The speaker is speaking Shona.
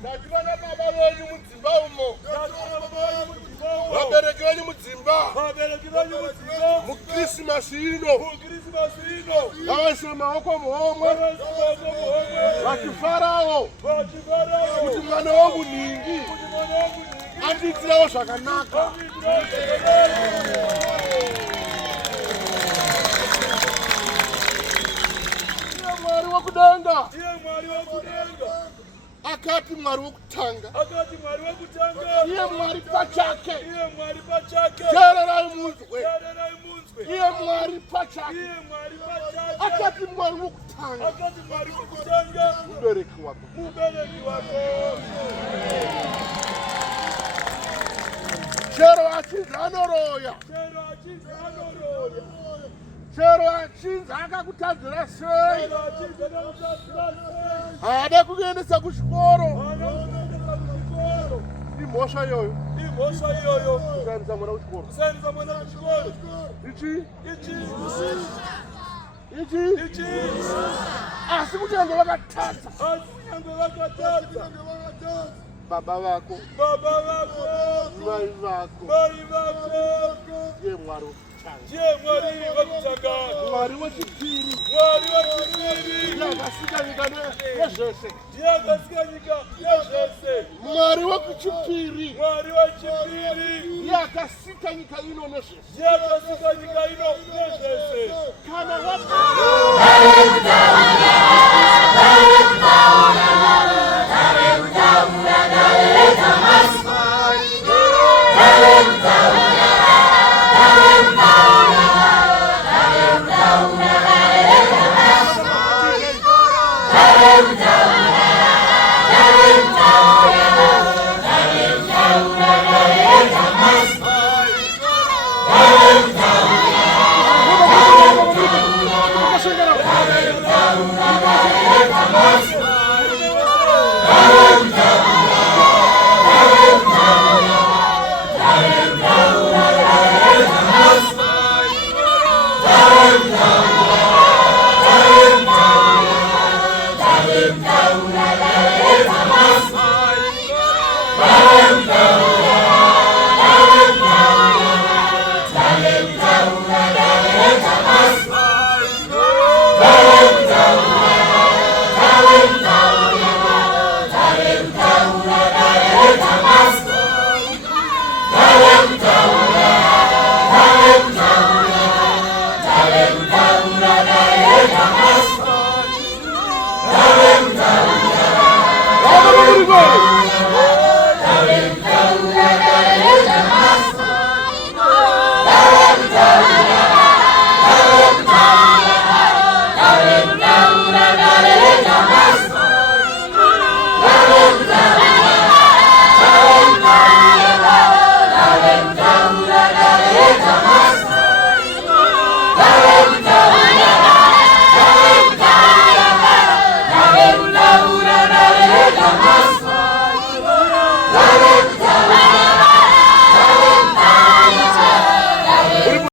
Ndakivana baba wenyu mudzimba umo. Vabereki venyu mudzimba. Mukrisimasi ino. Vavaise maoko muhomwe. Vachifarawo. Kuti mwana womunhingi andiitirawo zvakanaka. Mwari wekudenga akati mwari wekutanga iye mwari pachake teererai munzwe iye mwari pachake akati mwari wekutanga mubereki wako chero achinzi anoroya chero achinzi akakutadzira sei haada kukuendesa kuchikoro imhosva iyoyo kusaendesa mwana kuchikoro ichi asi kunyange vakatadza baba vako mai vako ye mwari mwari wechipiri yakasika nyika nezvese mwari wekuchipiri yakasika nyika ino nezvese kana